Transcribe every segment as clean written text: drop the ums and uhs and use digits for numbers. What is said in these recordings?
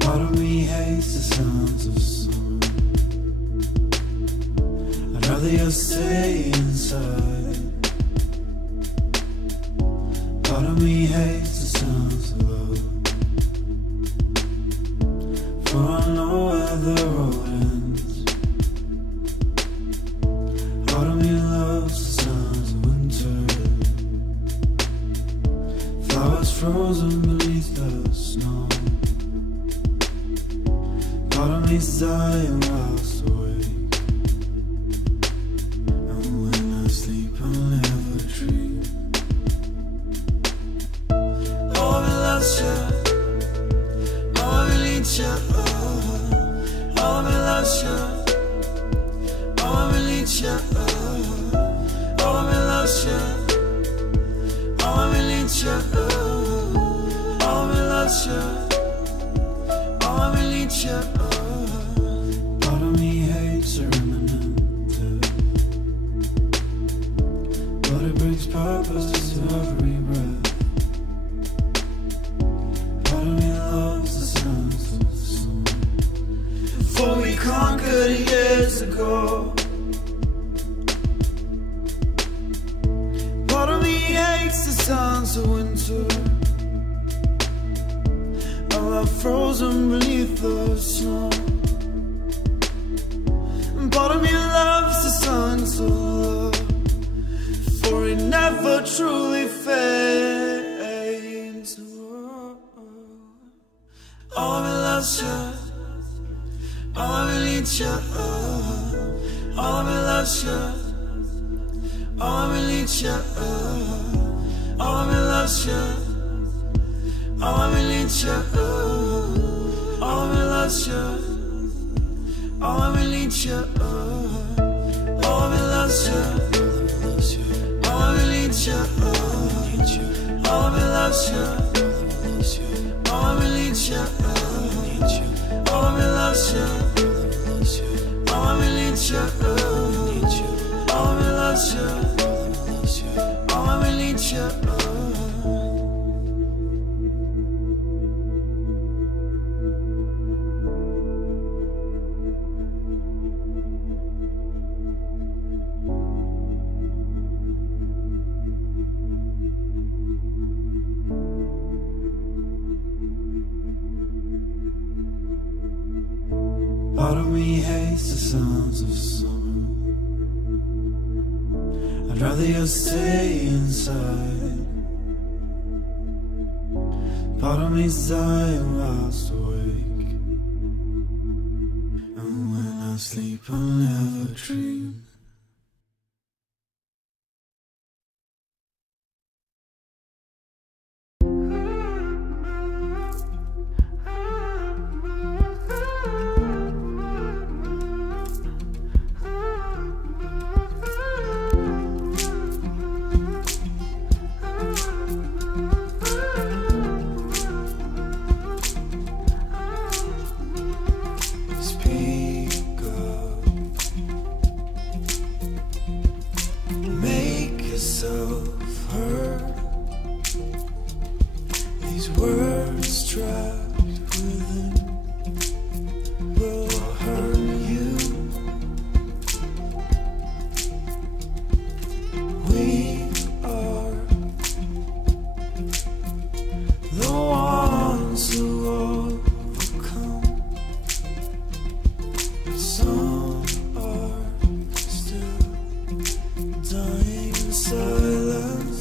Part of me hates the sounds of summer. I'd rather you stay inside. Part of me hates the sounds of love, for I know where the road ends. Part of me loves the sounds of winter, flowers frozen beneath the snow. Part of me's dying whilst awake, and when I sleep I'll never dream. Oh, I loves you, oh, I need you, oh, I loves you, oh, I need you, oh, I loves you, oh, I need you, oh, I loves you, oh, I need you. Part of me hates the remnant, but it brings purpose to every breath. Part of me loves the sounds of summer, for we conquered years ago. Part of me hates the sounds of winter, I'm frozen beneath the snow. Part of me loves the songs of love, for it never truly fades. Oh, I loves you, oh, I need you, oh, I loves you, oh, I need you, oh, I loves you, oh, I need you, oh, I loves you, oh, I need you, oh, I loves you, oh, I need you, oh, I loves you, oh, I need you, oh, I loves you, oh, I need you, oh, I loves you, oh, I need you. Part of me hates the sounds of summer. I'd rather you stay inside. Part of me's dying whilst awake, and when I sleep I'll never dream. Words trapped within will hurt you. We are the ones who overcome. Some are still dying in silence.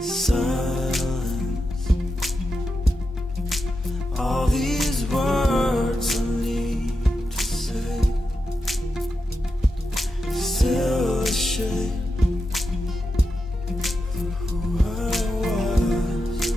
Silence. All these words I need to say, still ashamed for who I was.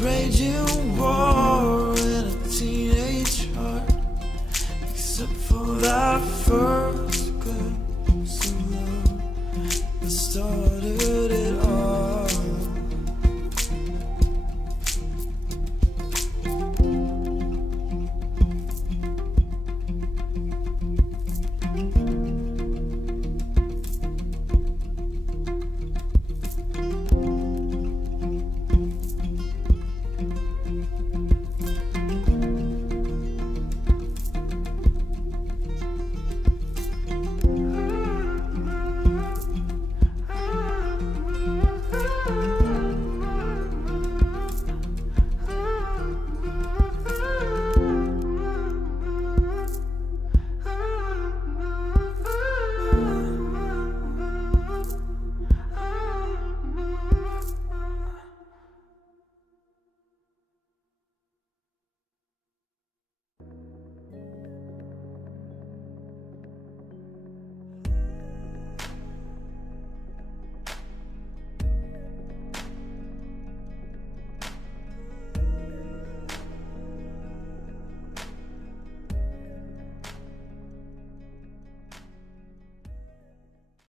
raging war.